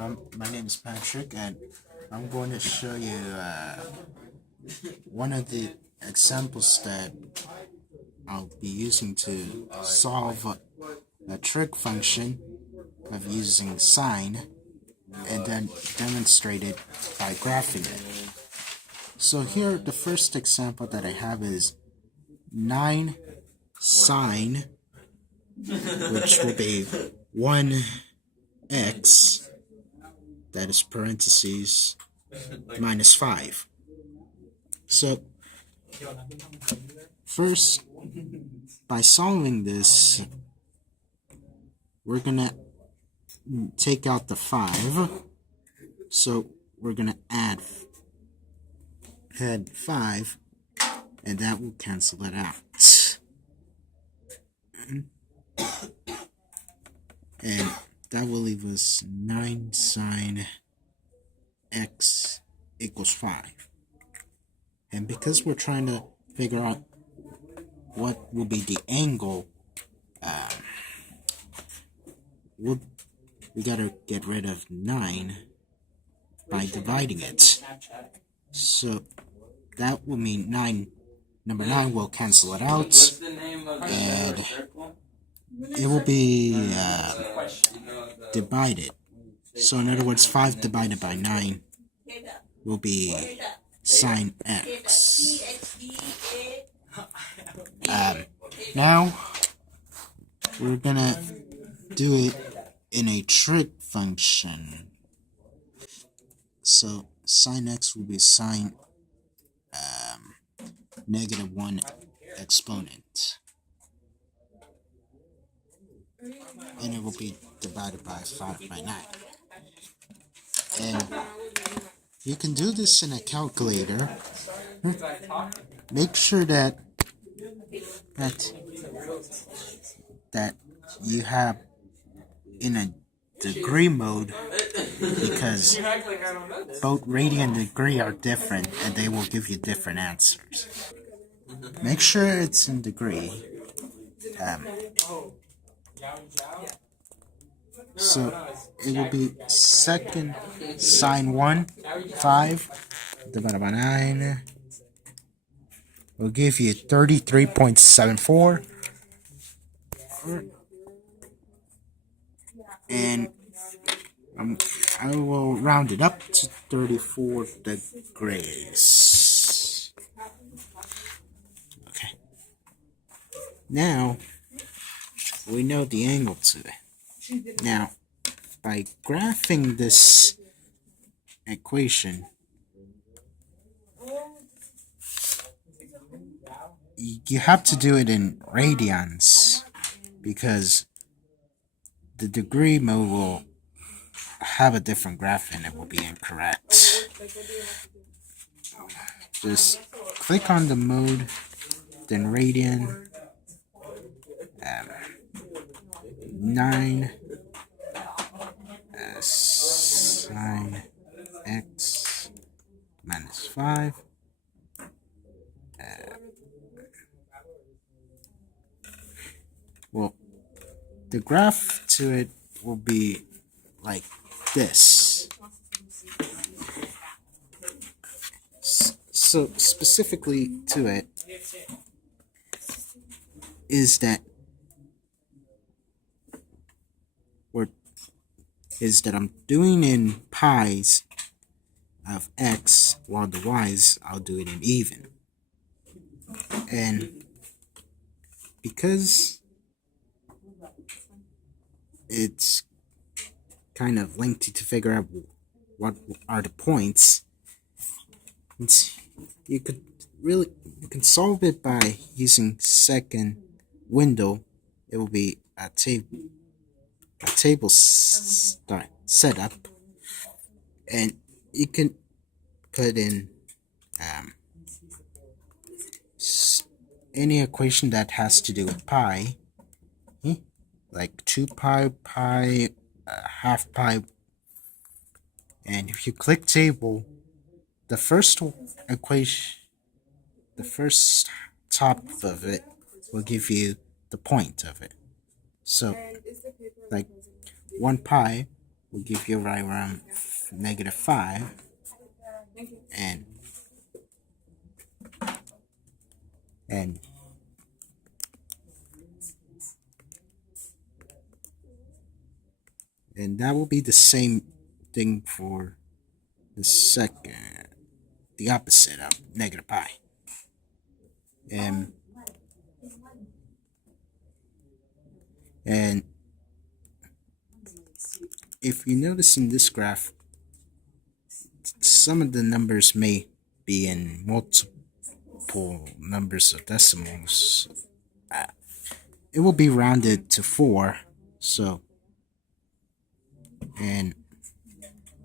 My name is Patrick, and I'm going to show you one of the examples that I'll be using to solve a trig function of using sine, and then demonstrate it by graphing it. So here, the first example that I have is 9 sine, which will be 1x, that is parentheses, minus 5. So, first, by solving this, we're going to take out the 5. So, we're going to add 5, and that will cancel it out. And that will leave us 9 sine x equals 5. And because we're trying to figure out what will be the angle, we gotta get rid of 9 by dividing it. So that will mean number 9 will cancel it out, and it will be divided. So in other words, 5 divided by 9 will be sine x. Now we're gonna do it in a trig function. So sine x will be sine negative 1 exponent, and it will be divided by 5 by 9. And you can do this in a calculator. Make sure that you have in a degree mode, because both radian and degree are different and they will give you different answers. Make sure it's in degree. So it will be second sine 1, 5 divided by 9 will give you 33.74. And I will round it up to 34 degrees. Okay. Now, we know the angle to it. Now, by graphing this equation, you have to do it in radians, because the degree mode will have a different graph and it will be incorrect. Just click on the mode, then radian, 9 sine x minus 5. Well, the graph to it will be like this. So specifically to it is that I'm doing in pi's of x, while the y's I'll do it in even. And because it's kind of lengthy to figure out what are the points, you can solve it by using second window. It will be a table setup, and you can put in any equation that has to do with pi, like 2 pi, half pi. And if you click table, the first equation, the first top of it will give you the point of it. So like 1 pi will give you right around -5, and and that will be the same thing for the opposite of -pi. And if you notice in this graph, some of the numbers may be in multiple numbers of decimals. It will be rounded to 4, so, and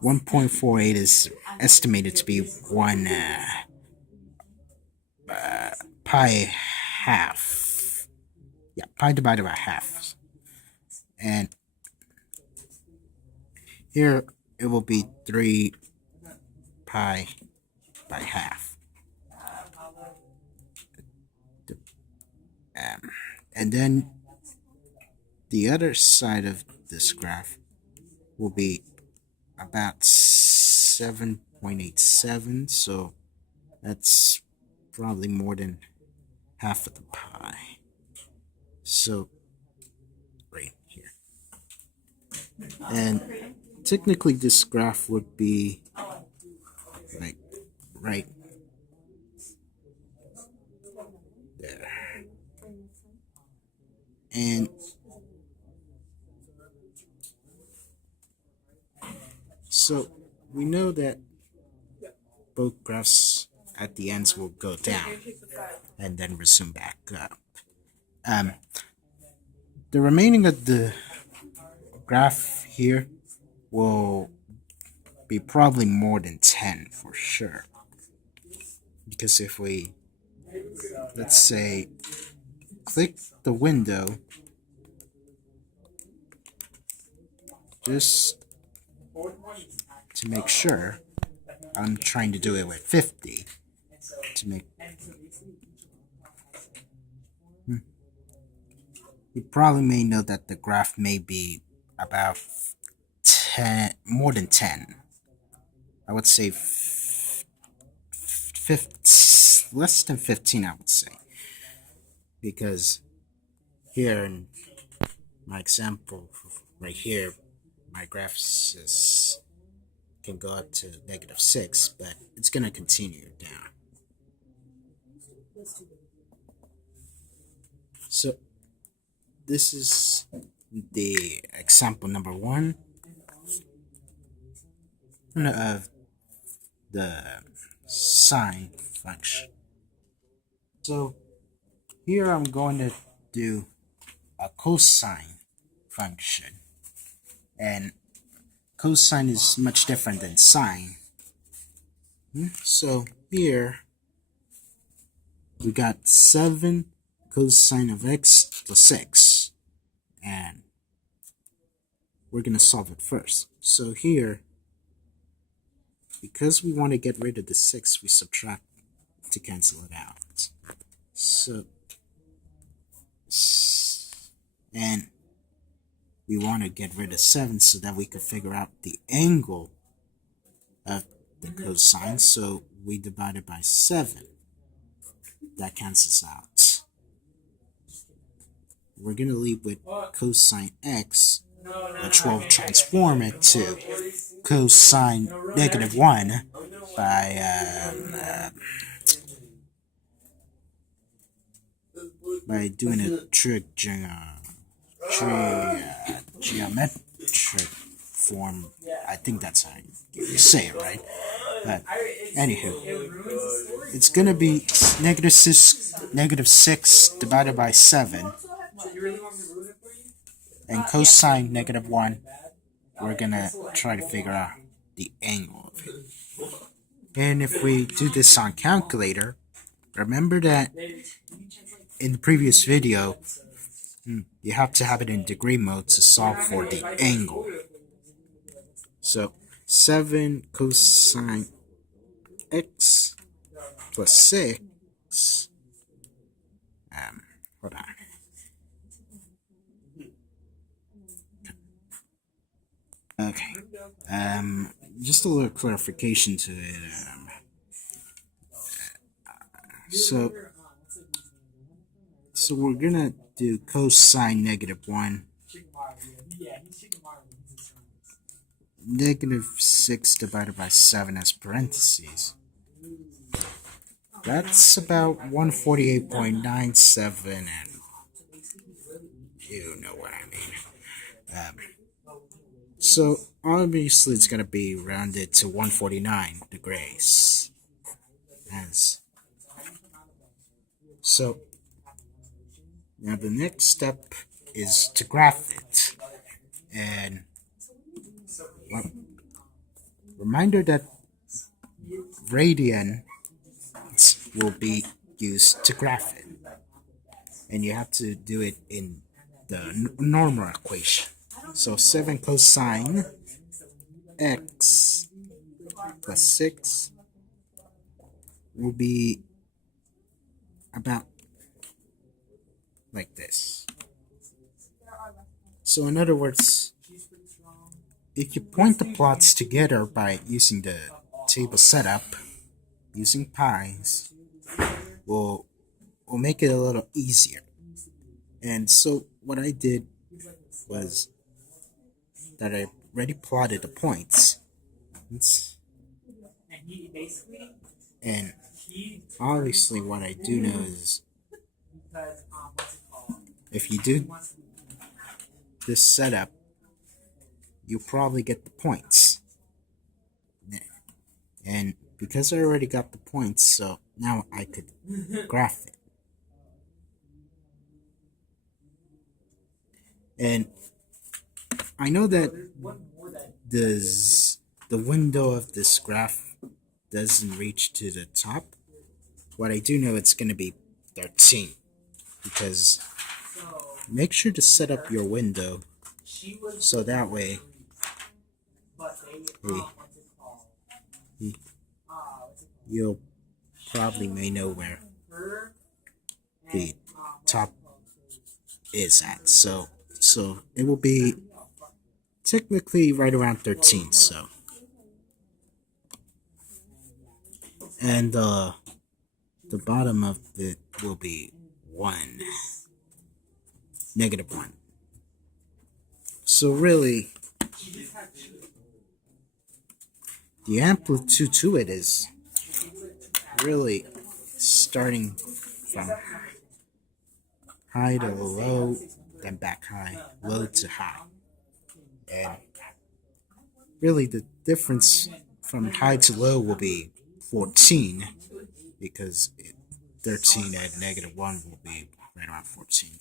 1.48 is estimated to be 1 pi half. Yeah, pi divided by half. And here it will be 3 pi by half. And then the other side of this graph will be about 7.87, so that's probably more than half of the pi. So right here. And technically this graph would be like right there. And so we know that both graphs at the ends will go down and then resume back up. The remaining of the graph here will be probably more than 10 for sure. Because if we, let's say, click the window, just to make sure, I'm trying to do it with 50 to make. You probably may know that the graph may be about 10, more than 10. I would say 15, less than 15, I would say. Because here in my example, right here, my graph can go up to -6, but it's going to continue down. So this is the example number 1 of the sine function. So here I'm going to do a cosine function, and cosine is much different than sine. So here we got 7 cosine of x plus 6, and we're going to solve it first. So here, because we want to get rid of the 6, we subtract to cancel it out. So, and we want to get rid of 7 so that we can figure out the angle of the cosine. So we divide it by 7. That cancels out. We're going to leave with cosine x, which will transform it to cosine -1 by doing a trig geometric form. I think that's how you say it, right? But anywho, it's gonna be -6 divided by 7, and cosine -1. We're gonna try to figure out the angle of it. And if we do this on calculator, remember that in the previous video, you have to have it in degree mode to solve for the angle. So 7 cosine x plus 6, hold on. Okay. Just a little clarification to it. So, so we're gonna do cosine -1, -6 divided by 7 as parentheses. That's about 148.97, and you know what I mean. So obviously it's gonna be rounded to 149 degrees. As so now the next step is to graph it, and reminder that radians will be used to graph it, and you have to do it in the normal equation. So 7 cosine x plus 6 will be about like this. So in other words, if you point the plots together by using the table setup, using pi's, will make it a little easier. And so what I did was that I already plotted the points. And obviously what I do know is if you do this setup, you'll probably get the points. And because I already got the points, so now I could graph it. And I know that the window of this graph doesn't reach to the top. What I do know, it's going to be 13, because make sure to set up your window so that way you'll probably may know where the top is at. So it will be technically right around 13. So, and the bottom of it will be 1, -1. So really, the amplitude to it is really starting from high to low, then back high, low to high. And really the difference from high to low will be 14, because 13 at -1 will be right around 14.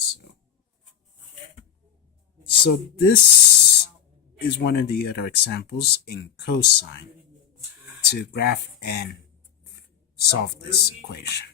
So this is one of the other examples in cosine to graph and solve this equation.